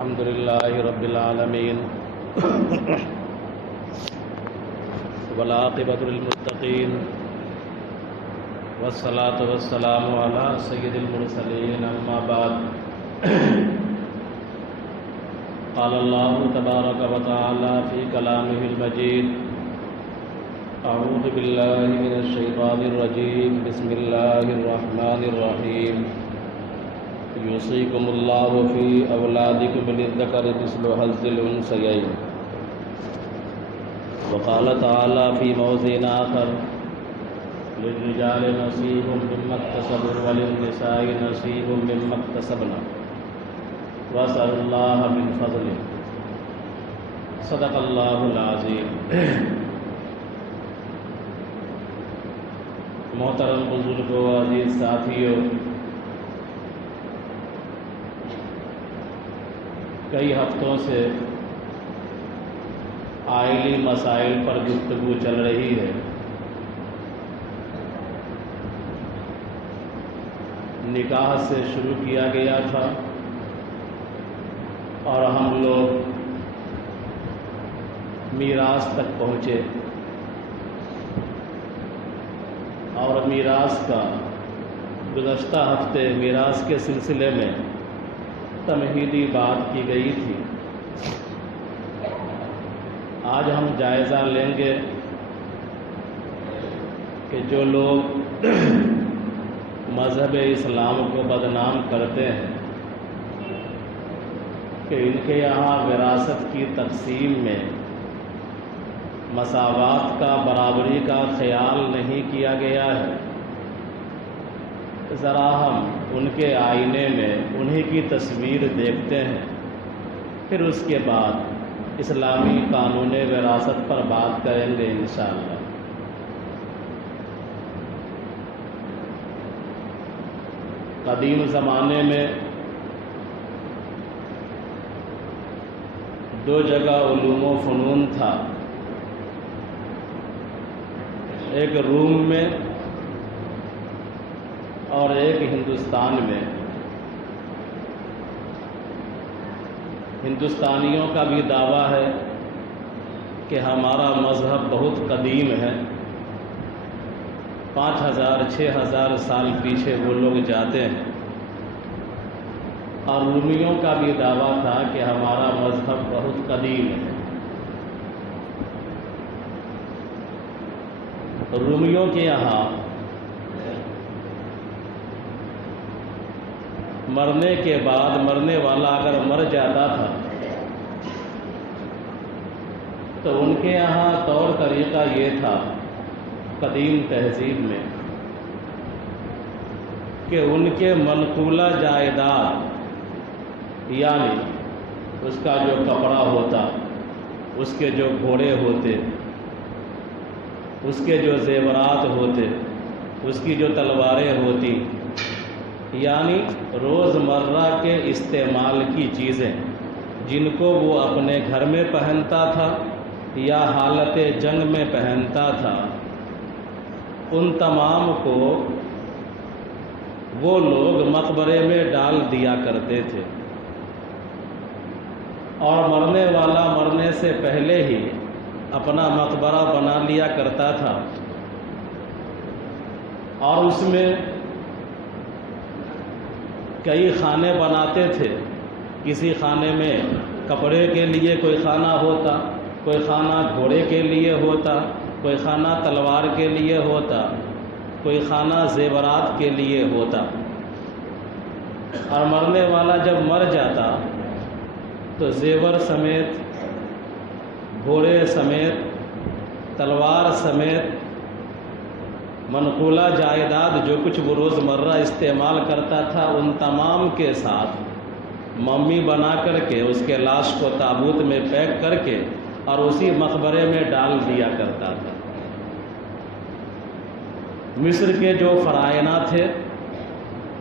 الحمد لله رب العالمين والعاقبة للمتقين والصلاة والسلام على سيد المرسلين أما بعد قال الله تبارك وتعالى في كلامه المجيد أعوذ بالله من الشيطان الرجيم بسم الله الرحمن الرحيم يوصيكم الله في أولادكم للذكر مثل حظ الأنثيين وقال تعالى في موضع آخر للرجال نصيب مما اكتسبوا وللنساء نصيب مما اكتسبن واسألوا الله من فضله صدق الله العظيم. محترم بزرگوں، عزیز ساتھیوں، کئی ہفتوں سے آئلی مسائل پر گفتگو چل رہی ہے. نکاح سے شروع کیا گیا تھا اور ہم لوگ میراث تک پہنچے اور میراث کا گزشتہ ہفتے میراث کے سلسلے میں تمہیدی بات کی گئی تھی. آج ہم جائزہ لیں گے کہ جو لوگ مذہب اسلام کو بدنام کرتے ہیں کہ ان کے یہاں وراثت کی تقسیم میں مساوات کا، برابری کا خیال نہیں کیا گیا ہے، ذرا ہم ان کے آئینے میں انہی کی تصویر دیکھتے ہیں، پھر اس کے بعد اسلامی قانون وراثت پر بات کریں گے انشاءاللہ. قدیم زمانے میں دو جگہ علوم و فنون تھا، ایک روم میں اور ایک ہندوستان میں. ہندوستانیوں کا بھی دعویٰ ہے کہ ہمارا مذہب بہت قدیم ہے، 5000-6000 سال پیچھے وہ لوگ جاتے ہیں، اور رومیوں کا بھی دعویٰ تھا کہ ہمارا مذہب بہت قدیم ہے. رومیوں کے یہاں مرنے کے بعد مرنے والا اگر مر جاتا تھا تو ان کے یہاں طور طریقہ یہ تھا قدیم تہذیب میں کہ ان کے منقولہ جائیداد، یعنی اس کا جو کپڑا ہوتا، اس کے جو گھوڑے ہوتے، اس کے جو زیورات ہوتے، اس کی جو تلواریں ہوتی، یعنی روزمرہ کے استعمال کی چیزیں جن کو وہ اپنے گھر میں پہنتا تھا یا حالت جنگ میں پہنتا تھا، ان تمام کو وہ لوگ مقبرے میں ڈال دیا کرتے تھے، اور مرنے والا مرنے سے پہلے ہی اپنا مقبرہ بنا لیا کرتا تھا، اور اس میں کئی خانے بناتے تھے. کسی خانے میں کپڑے کے لیے کوئی خانہ ہوتا، کوئی خانہ گھوڑے کے لیے ہوتا، کوئی خانہ تلوار کے لیے ہوتا، کوئی خانہ زیورات کے لیے ہوتا. اور مرنے والا جب مر جاتا تو زیور سمیت، گھوڑے سمیت، تلوار سمیت منقولہ جائیداد جو کچھ وہ روزمرہ استعمال کرتا تھا ان تمام کے ساتھ ممی بنا کر کے اس کے لاش کو تابوت میں پیک کر کے اور اسی مقبرے میں ڈال دیا کرتا تھا. مصر کے جو فرعونہ تھے،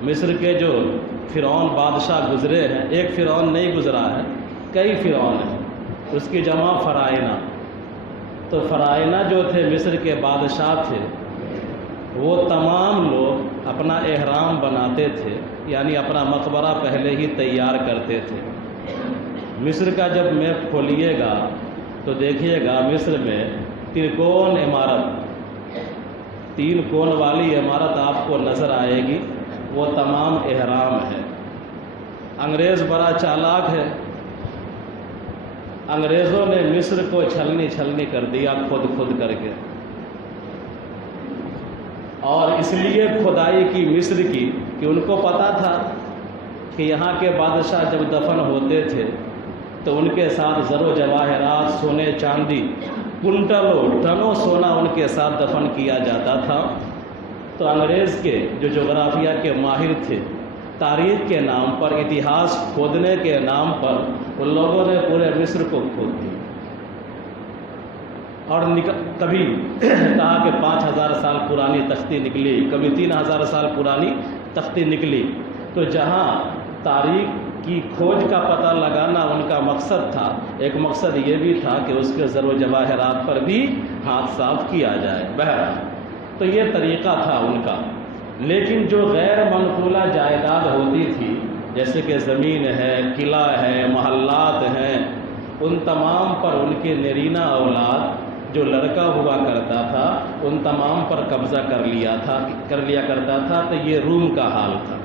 مصر کے جو فرعون بادشاہ گزرے ہیں، ایک فرعون نہیں گزرا ہے، کئی فرعون ہیں، اس کی جمع فرعونہ. تو فرعونہ جو تھے مصر کے بادشاہ تھے، وہ تمام لوگ اپنا احرام بناتے تھے، یعنی اپنا مقبرہ پہلے ہی تیار کرتے تھے. مصر کا جب میپ کھولیے گا تو دیکھیے گا مصر میں ترکون عمارت، 3 کون والی عمارت آپ کو نظر آئے گی، وہ تمام احرام ہے۔ انگریز بڑا چالاک ہے، انگریزوں نے مصر کو چھلنی کر دیا خود کر کے، اور اس لیے کھدائی کی مصر کی کہ ان کو پتا تھا کہ یہاں کے بادشاہ جب دفن ہوتے تھے تو ان کے ساتھ زر و جواہرات، سونے چاندی، کنٹلوں ٹنوں سونا ان کے ساتھ دفن کیا جاتا تھا۔ تو انگریز کے جو جغرافیہ کے ماہر تھے، تاریخ کے نام پر، اتہاس کھودنے کے نام پر، ان لوگوں نے پورے مصر کو کھود دیا، اور کبھی کہا کہ 5000 سال پرانی تختی نکلی، کبھی 3000 سال پرانی تختی نکلی۔ تو جہاں تاریخ کی کھوج کا پتہ لگانا ان کا مقصد تھا، ایک مقصد یہ بھی تھا کہ اس کے زر و جواہرات پر بھی ہاتھ صاف کیا جائے۔ بہرحال تو یہ طریقہ تھا ان کا۔ لیکن جو غیر منقولہ جائیداد ہوتی تھی، جیسے کہ زمین ہے، قلعہ ہے، محلات ہیں، ان تمام پر ان کے نرینہ اولاد جو لڑکا ہوا کرتا تھا، ان تمام پر قبضہ کر لیا کرتا تھا۔ تو یہ روم کا حال تھا۔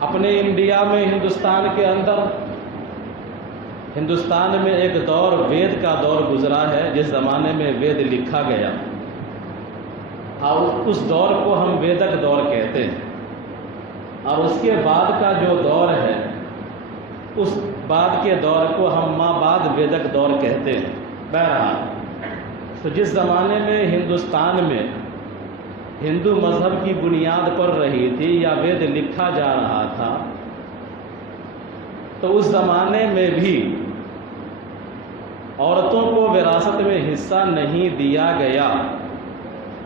اپنے انڈیا میں، ہندوستان کے اندر، ہندوستان میں ایک دور وید کا دور گزرا ہے، جس زمانے میں وید لکھا گیا، اور اس دور کو ہم ویدک دور کہتے ہیں۔ اور اس کے بعد کا جو دور ہے، اس بعد کے دور کو ہم ماں بعد ویدک دور کہتے ہیں۔ بہرحال تو جس زمانے میں ہندوستان میں ہندو مذہب کی بنیاد پر رہی تھی یا وید لکھا جا رہا تھا، تو اس زمانے میں بھی عورتوں کو وراثت میں حصہ نہیں دیا گیا،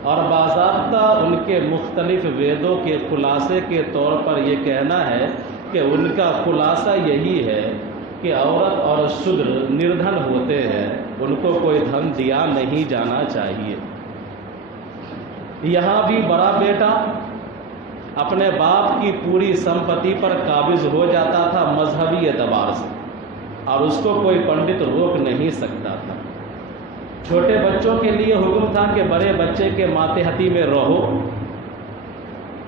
اور باضابطہ ان کے مختلف ویدوں کے خلاصے کے طور پر یہ کہنا ہے کہ ان کا خلاصہ یہی ہے کہ عورت اور شودر نردھن ہوتے ہیں، ان کو کوئی دھن دیا نہیں جانا چاہیے۔ یہاں بھی بڑا بیٹا اپنے باپ کی پوری سمپتی پر قابض ہو جاتا تھا مذہبی اعتبار سے، اور اس کو کوئی پنڈت روک نہیں سکتا تھا۔ چھوٹے بچوں کے لیے حکم تھا کہ بڑے بچے کے ماتحتی میں رہو،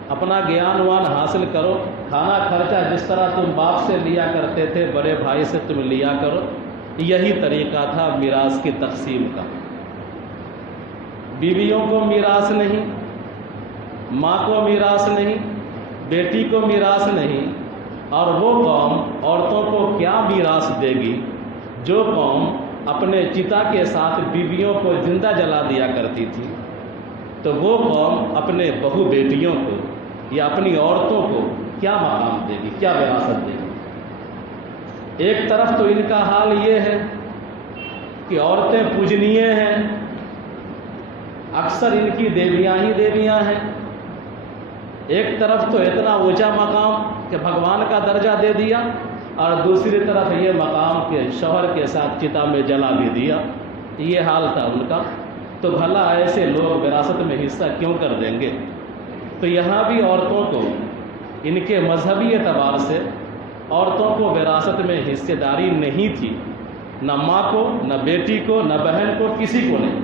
اپنا گیان وان حاصل کرو، کھانا خرچہ جس طرح تم باپ سے لیا کرتے تھے بڑے بھائی سے تم لیا کرو۔ یہی طریقہ تھا میراث کی تقسیم کا۔ بیویوں کو میراث نہیں، ماں کو میراث نہیں، بیٹی کو میراث نہیں، اور وہ قوم عورتوں کو کیا میراث دے گی جو قوم اپنے چتا کے ساتھ بیویوں کو زندہ جلا دیا کرتی تھی، تو وہ قوم اپنے بہو بیٹیوں کو یا اپنی عورتوں کو کیا مقام دے گی، کیا وراثت دے گی؟ ایک طرف تو ان کا حال یہ ہے کہ عورتیں پوجنیے ہیں، اکثر ان کی دیویاں ہی دیویاں ہیں۔ ایک طرف تو اتنا اونچا مقام کہ بھگوان کا درجہ دے دیا، اور دوسری طرف یہ مقام کہ شوہر کے ساتھ چتا میں جلا بھی دیا۔ یہ حال تھا ان کا۔ تو بھلا ایسے لوگ وراثت میں حصہ کیوں کر دیں گے؟ تو یہاں بھی عورتوں کو ان کے مذہبی اعتبار سے عورتوں کو وراثت میں حصے داری نہیں تھی، نہ ماں کو، نہ بیٹی کو، نہ بہن کو، کسی کو نہیں۔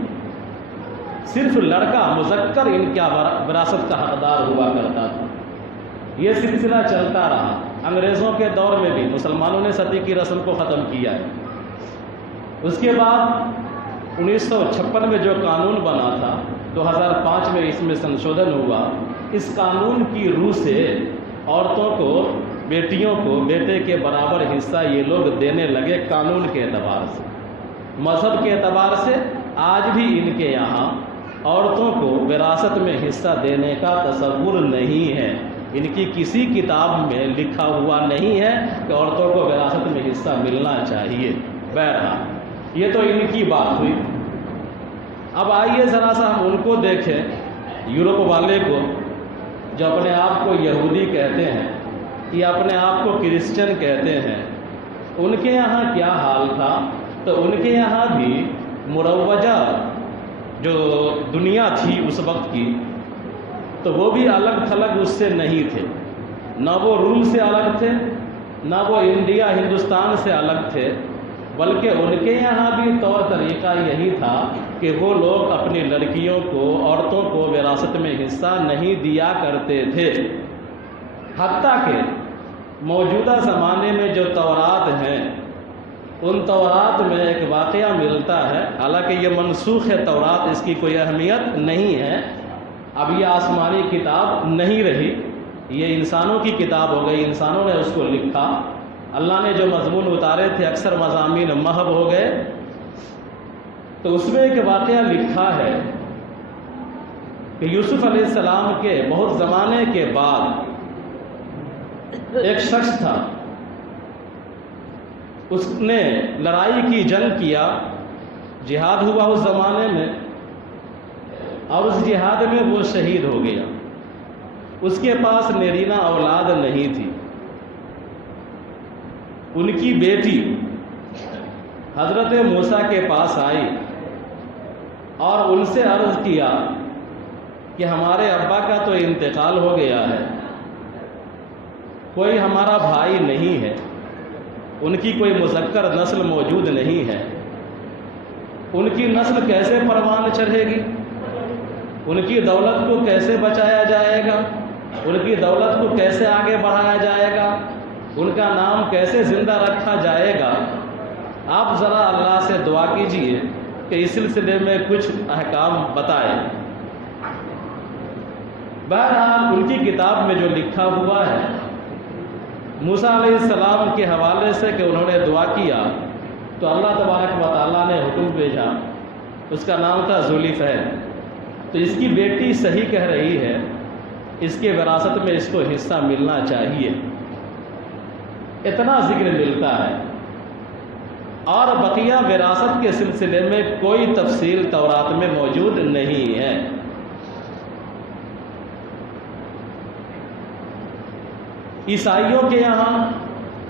صرف لڑکا مذکر ان کا وراثت کا حقدار ہوا کرتا تھا۔ یہ سلسلہ چلتا رہا۔ انگریزوں کے دور میں بھی مسلمانوں نے ستی کی رسم کو ختم کیا ہے۔ اس کے بعد 1956 میں جو قانون بنا تھا، 2005 میں اس میں سنشودھن ہوا۔ اس قانون کی روح سے عورتوں کو، بیٹیوں کو بیٹے کے برابر حصہ یہ لوگ دینے لگے قانون کے اعتبار سے۔ مذہب کے اعتبار سے آج بھی ان کے یہاں عورتوں کو وراثت میں حصہ دینے کا تصور نہیں ہے۔ ان کی کسی کتاب میں لکھا ہوا نہیں ہے کہ عورتوں کو وراثت میں حصہ ملنا چاہیے۔ بہرحال یہ تو ان کی بات ہوئی۔ اب آئیے ذرا سا ہم ان کو دیکھیں، یورپ والے کو جو اپنے آپ کو یہودی کہتے ہیں یا اپنے آپ کو کرسچن کہتے ہیں، ان کے یہاں کیا حال تھا۔ تو ان کے یہاں بھی مروجہ جو دنیا تھی اس وقت کی، تو وہ بھی الگ تھلگ اس سے نہیں تھے، نہ وہ روم سے الگ تھے، نہ وہ انڈیا ہندوستان سے الگ تھے، بلکہ ان کے یہاں بھی طور طریقہ یہی تھا کہ وہ لوگ اپنی لڑکیوں کو، عورتوں کو وراثت میں حصہ نہیں دیا کرتے تھے۔ حتیٰ کہ موجودہ زمانے میں جو تورات ہیں، ان تورات میں ایک واقعہ ملتا ہے، حالانکہ یہ منسوخ ہے تورات، اس کی کوئی اہمیت نہیں ہے، اب یہ آسمانی کتاب نہیں رہی، یہ انسانوں کی کتاب ہو گئی، انسانوں نے اس کو لکھا، اللہ نے جو مضمون اتارے تھے اکثر مضامین محو ہو گئے۔ تو اس میں ایک واقعہ لکھا ہے کہ یوسف علیہ السلام کے بہت زمانے کے بعد ایک شخص تھا، اس نے لڑائی کی، جنگ کیا، جہاد ہوا اس زمانے میں، اور اس جہاد میں وہ شہید ہو گیا۔ اس کے پاس نرینہ اولاد نہیں تھی۔ ان کی بیٹی حضرت موسیٰ کے پاس آئی اور ان سے عرض کیا کہ ہمارے ابا کا تو انتقال ہو گیا ہے، کوئی ہمارا بھائی نہیں ہے، ان کی کوئی مذکر نسل موجود نہیں ہے، ان کی نسل کیسے پروان چڑھے گی، ان کی دولت کو کیسے بچایا جائے گا، ان کی دولت کو کیسے آگے بڑھایا جائے گا، ان کا نام کیسے زندہ رکھا جائے گا، آپ ذرا اللہ سے دعا کیجئے کہ اس سلسلے میں کچھ احکام بتائیں۔ بہرحال ان کی کتاب میں جو لکھا ہوا ہے موسیٰ علیہ السلام کے حوالے سے کہ انہوں نے دعا کیا تو اللہ تبارک و تعالیٰ نے حکم بھیجا، اس کا نام تھا ذوالفیل۔ تو اس کی بیٹی صحیح کہہ رہی ہے، اس کے وراثت میں اس کو حصہ ملنا چاہیے، اتنا ذکر ملتا ہے، اور بقیہ وراثت کے سلسلے میں کوئی تفصیل تورات میں موجود نہیں ہے۔ عیسائیوں کے یہاں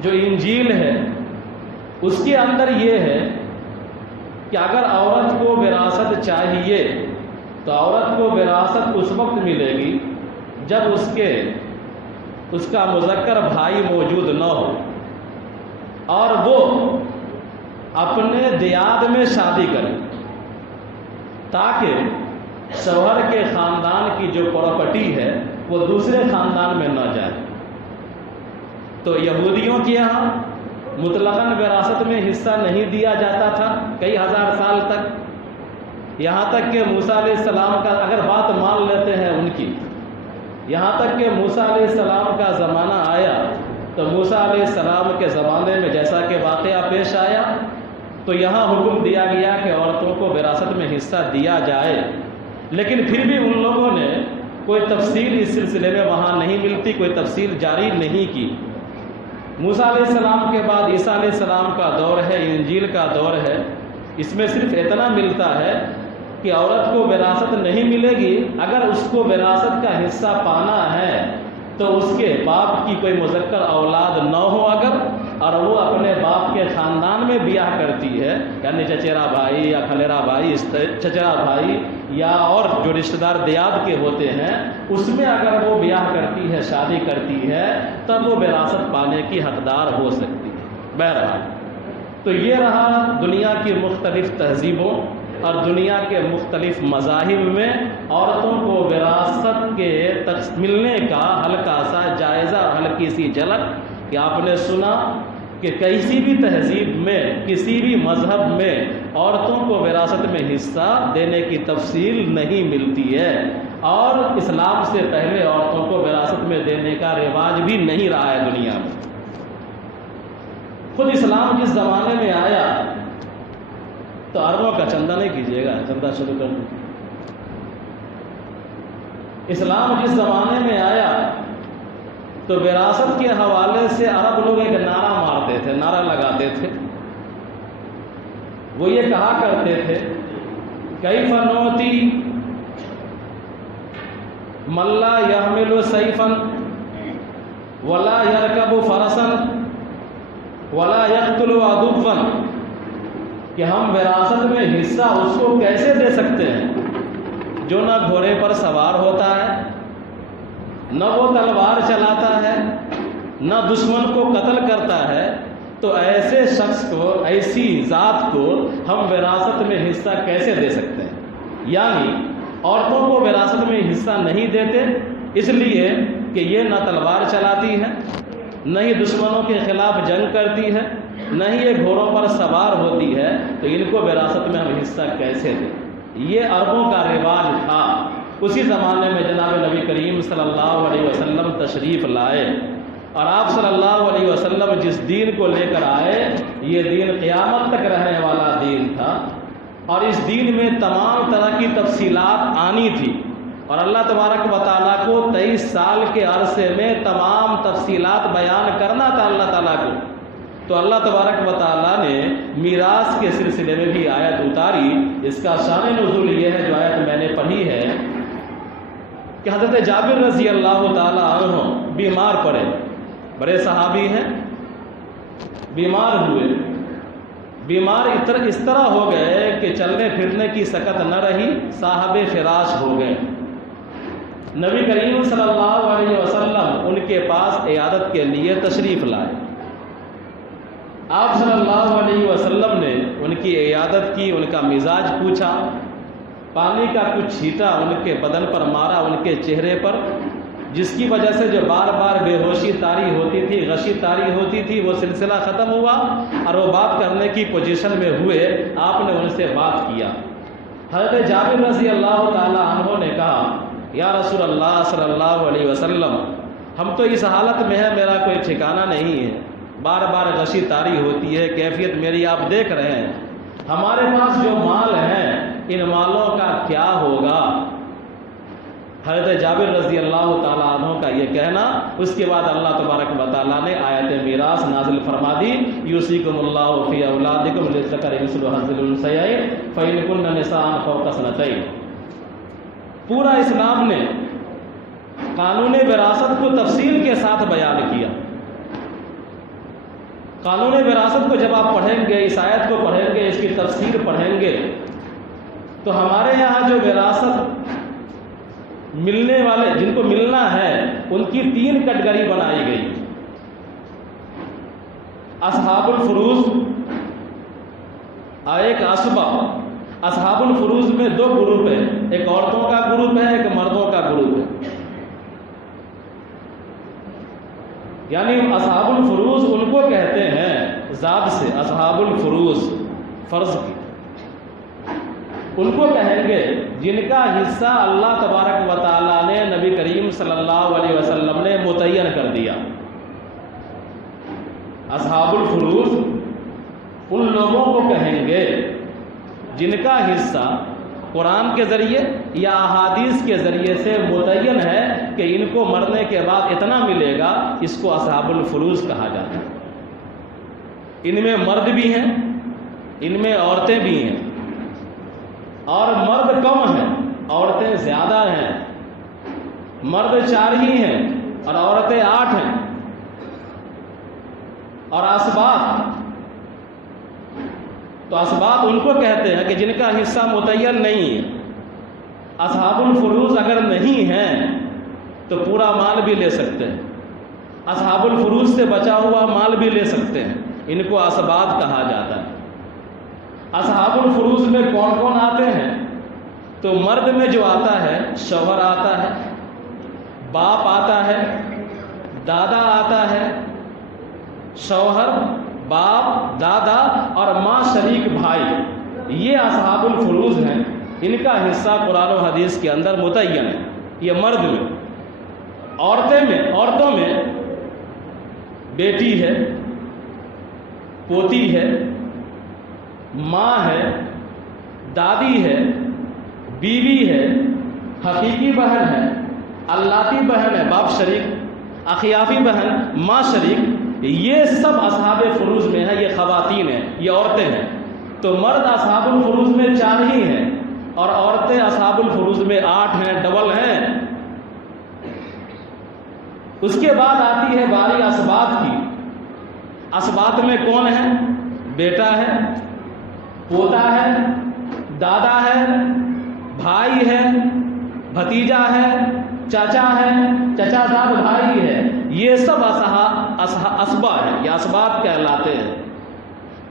جو انجیل ہے اس کے اندر یہ ہے کہ اگر عورت کو وراثت چاہیے تو عورت کو وراثت اس وقت ملے گی جب اس کا مذکر بھائی موجود نہ ہو اور وہ اپنے دیاد میں شادی کرے، تاکہ شوہر کے خاندان کی جو پراپرٹی ہے وہ دوسرے خاندان میں نہ جائے۔ تو یہودیوں کے یہاں مطلقاً وراثت میں حصہ نہیں دیا جاتا تھا کئی ہزار سال تک، یہاں تک کہ موسیٰ علیہ السلام کا، اگر بات مان لیتے ہیں ان کی، یہاں تک کہ موسیٰ علیہ السلام کا زمانہ آیا تو موسیٰ علیہ السلام کے زمانے میں جیسا کہ واقعہ پیش آیا تو یہاں حکم دیا گیا کہ عورتوں کو وراثت میں حصہ دیا جائے، لیکن پھر بھی ان لوگوں نے کوئی تفصیل اس سلسلے میں وہاں نہیں ملتی، کوئی تفصیل جاری نہیں کی۔ موسیٰ علیہ السلام کے بعد عیسیٰ علیہ السلام کا دور ہے، انجیل کا دور ہے، اس میں صرف اتنا ملتا ہے کہ عورت کو وراثت نہیں ملے گی، اگر اس کو وراثت کا حصہ پانا ہے تو اس کے باپ کی کوئی مذکر اولاد نہ ہو اگر، اور وہ اپنے باپ کے خاندان میں بیاہ کرتی ہے، یعنی چچیرا بھائی یا کھلیرا بھائی، چچیرا بھائی یا اور جو رشتہ دار دیاد کے ہوتے ہیں، اس میں اگر وہ بیاہ کرتی ہے، شادی کرتی ہے، تب وہ وراثت پانے کی حقدار ہو سکتی ہے۔ بہرحال تو یہ رہا دنیا کی مختلف تہذیبوں اور دنیا کے مختلف مذاہب میں عورتوں کو وراثت کے ملنے کا ہلکا سا جائزہ اور ہلکی سی جھلک کہ آپ نے سنا کہ کسی بھی تہذیب میں، کسی بھی مذہب میں عورتوں کو وراثت میں حصہ دینے کی تفصیل نہیں ملتی ہے، اور اسلام سے پہلے عورتوں کو وراثت میں دینے کا رواج بھی نہیں رہا ہے دنیا میں۔ خود اسلام جس زمانے میں آیا تو عربوں کا چندہ نہیں کیجیے گا، چندہ شروع کر دیں۔ اسلام جس زمانے میں آیا تو وراثت کے حوالے سے عرب لوگ ایک نعرہ مارتے تھے، نعرہ لگاتے تھے، وہ یہ کہا کرتے تھے کیف نعطی من لا یحمل سیفا ولا یرکب فرسا ولا یقتل عدوا، کہ ہم وراثت میں حصہ اس کو کیسے دے سکتے ہیں جو نہ گھوڑے پر سوار ہوتا ہے، نہ وہ تلوار چلاتا ہے، نہ دشمن کو قتل کرتا ہے، تو ایسے شخص کو، ایسی ذات کو ہم وراثت میں حصہ کیسے دے سکتے ہیں؟ یعنی عورتوں کو وراثت میں حصہ نہیں دیتے اس لیے کہ یہ نہ تلوار چلاتی ہے، نہ ہی دشمنوں کے خلاف جنگ کرتی ہے، نہ ہی یہ گھوڑوں پر سوار ہوتی ہے، تو ان کو وراثت میں ہم حصہ کیسے دیں؟ یہ عربوں کا رواج تھا۔ اسی زمانے میں جناب نبی کریم صلی اللہ علیہ وسلم تشریف لائے، اور آپ صلی اللہ علیہ وسلم جس دین کو لے کر آئے یہ دین قیامت تک رہنے والا دین تھا، اور اس دین میں تمام طرح کی تفصیلات آنی تھی، اور اللہ تبارک و تعالیٰ کو 23 سال کے عرصے میں تمام تفصیلات بیان کرنا تھا اللہ تعالیٰ کو۔ تو اللہ تبارک و تعالیٰ نے میراث کے سلسلے میں بھی آیت اتاری۔ اس کا شان نزول یہ ہے جو آیت میں نے پڑھی ہے کہ حضرت جابر رضی اللہ تعالیٰ عنہ بیمار پڑے، بڑے صحابی ہیں، بیمار ہوئے، بیمار اس طرح ہو گئے کہ چلنے پھرنے کی سکت نہ رہی، صاحب فراش ہو گئے۔ نبی کریم صلی اللہ علیہ وسلم ان کے پاس عیادت کے لیے تشریف لائے۔ آپ صلی اللہ علیہ وسلم نے ان کی عیادت کی، ان کا مزاج پوچھا، پانی کا کچھ چھینٹا ان کے بدن پر مارا، ان کے چہرے پر، جس کی وجہ سے جو بار بار بے ہوشی طاری ہوتی تھی، غشی طاری ہوتی تھی، وہ سلسلہ ختم ہوا اور وہ بات کرنے کی پوزیشن میں ہوئے۔ آپ نے ان سے بات کیا۔ حضرت جابر رضی اللہ تعالی عنہ نے کہا، یا رسول اللہ صلی اللہ علیہ وسلم، ہم تو اس حالت میں ہیں، میرا کوئی ٹھکانہ نہیں ہے، بار بار غشی طاری ہوتی ہے، کیفیت میری آپ دیکھ رہے ہیں، ہمارے پاس جو مال ہیں ان مالوں کا کیا ہوگا؟ حضرت جابر رضی اللہ تعالیٰ عنہ کا یہ کہنا، اس کے بعد اللہ تبارک و تعالیٰ نے آیت میراث نازل فرما دی، یوصیکم اللہ فی اولادکم للذکر مثل حظ الانثیین فإن کن نساء فوق اثنتین۔ پورا اسلام نے قانون وراثت کو تفصیل کے ساتھ بیان کیا۔ قانون وراثت کو جب آپ پڑھیں گے، اس آیت کو پڑھیں گے، اس کی تفسیر پڑھیں گے، تو ہمارے یہاں جو وراثت ملنے والے، جن کو ملنا ہے، ان کی 3 کیٹیگری بنائی گئی۔ اصحاب الفروض اور ایک عصبہ۔ اصحاب الفروض میں 2 گروپ ہیں، ایک عورتوں کا گروپ ہے، ایک مردوں کا گروپ ہے۔ یعنی اصحاب الفروض ان کو کہتے ہیں ذات سے، اصحاب الفروض فرض کی، ان کو کہیں گے جن کا حصہ اللہ تبارک و تعالیٰ نے، نبی کریم صلی اللہ علیہ وسلم نے متعین کر دیا۔ اصحاب الفروض ان لوگوں کو کہیں گے جن کا حصہ قرآن کے ذریعے یا احادیث کے ذریعے سے متعین ہے کہ ان کو مرنے کے بعد اتنا ملے گا، اس کو اصحاب الفروض کہا جاتا ہے۔ ان میں مرد بھی ہیں، ان میں عورتیں بھی ہیں، اور مرد کم ہیں، عورتیں زیادہ ہیں۔ مرد 4 ہی ہیں اور عورتیں 8 ہیں۔ اور اسباط، تو اسباط ان کو کہتے ہیں کہ جن کا حصہ متعین نہیں ہے۔ اصحاب الفروض اگر نہیں ہیں تو پورا مال بھی لے سکتے ہیں، اصحاب الفروض سے بچا ہوا مال بھی لے سکتے ہیں، ان کو اسباط کہا جاتا ہے۔ اصحاب الفروض میں کون کون آتے ہیں؟ تو مرد میں جو آتا ہے، شوہر آتا ہے، باپ آتا ہے، دادا آتا ہے، شوہر، باپ، دادا اور ماں شریک بھائی، یہ اصحاب الفروض ہیں۔ ان کا حصہ قرآن و حدیث کے اندر متعین ہے۔ یہ مرد میں۔ عورتوں میں بیٹی ہے، پوتی ہے، ماں ہے، دادی ہے، بیوی ہے، حقیقی بہن ہے، اللاتی بہن ہے، باپ شریک، اخیافی بہن، ماں شریک، یہ سب اصحاب فروض میں ہیں۔ یہ خواتین ہیں، یہ عورتیں ہیں۔ تو مرد اصحاب الفروض میں 4 ہی ہیں اور عورتیں اصحاب الفروض میں 8 ہیں، ڈبل ہیں۔ اس کے بعد آتی ہے باری اسباط کی۔ اسباط میں کون ہے؟ بیٹا ہے، پوتا ہے، دادا ہے، بھائی ہے، بھتیجا ہے، چاچا ہے، چچا زاد بھائی ہے۔ یہ سب اسبا ہے یا اسباب کہلاتے ہیں.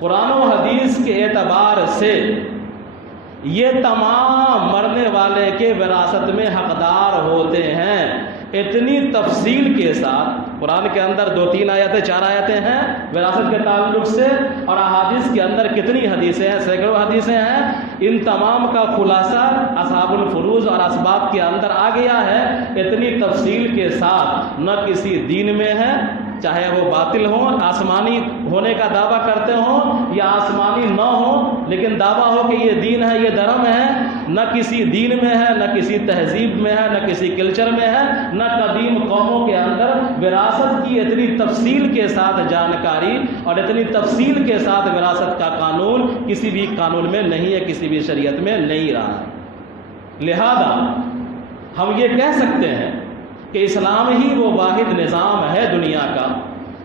قرآن و حدیث کے اعتبار سے یہ تمام مرنے والے کے وراثت میں حقدار ہوتے ہیں. اتنی تفصیل کے ساتھ قرآن کے اندر 2-3 آیتیں 4 آیتیں ہیں وراثت کے تعلق سے، اور احادیث کے اندر کتنی حدیثیں ہیں؟ سینکڑوں حدیثیں ہیں. ان تمام کا خلاصہ اصحاب الفروض اور اسباب کے اندر آ گیا ہے. اتنی تفصیل کے ساتھ نہ کسی دین میں ہے، چاہے وہ باطل ہوں، آسمانی ہونے کا دعویٰ کرتے ہوں یا آسمانی نہ ہوں، لیکن دعویٰ ہو کہ یہ دین ہے، یہ دھرم ہے. نہ کسی دین میں ہے، نہ کسی تہذیب میں ہے، نہ کسی کلچر میں ہے، نہ قدیم قوموں کے اندر وراثت کی اتنی تفصیل کے ساتھ جانکاری اور اتنی تفصیل کے ساتھ وراثت کا قانون کسی بھی قانون میں نہیں ہے، کسی بھی شریعت میں نہیں رہا. لہذا ہم یہ کہہ سکتے ہیں کہ اسلام ہی وہ واحد نظام ہے دنیا کا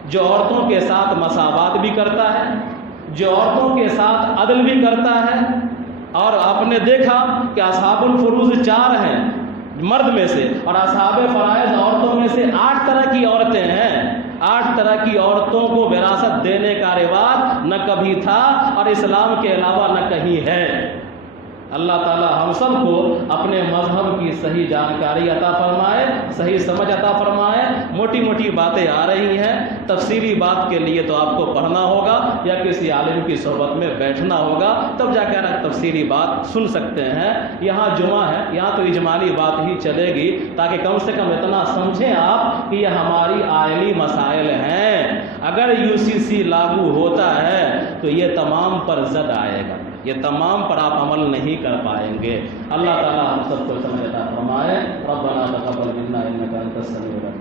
جو عورتوں کے ساتھ مساوات بھی کرتا ہے، جو عورتوں کے ساتھ عدل بھی کرتا ہے. اور آپ نے دیکھا کہ اصحاب الفروض 4 ہیں مرد میں سے، اور اصحاب فرائض عورتوں میں سے 8 طرح کی عورتیں ہیں. 8 طرح کی عورتوں کو وراثت دینے کا رواج نہ کبھی تھا اور اسلام کے علاوہ نہ کہیں ہے. اللہ تعالی ہم سب کو اپنے مذہب کی صحیح جانکاری عطا فرمائے، صحیح سمجھ عطا فرمائے. موٹی موٹی باتیں آ رہی ہیں، تفصیلی بات کے لیے تو آپ کو پڑھنا ہوگا یا کسی عالم کی صحبت میں بیٹھنا ہوگا، تب جا کر تفصیلی بات سن سکتے ہیں. یہاں جمعہ ہے، یہاں تو اجمالی بات ہی چلے گی تاکہ کم سے کم اتنا سمجھیں آپ کہ یہ ہماری آئلی مسائل ہیں. اگر UCC لاگو ہوتا ہے تو یہ تمام پر زد آئے گا، یہ تمام پر آپ عمل نہیں کر پائیں گے. اللہ تعالی ہم سب کو سمجھ عطا فرمائے. ربنا تقبل منا انک انت السمیع العلیم.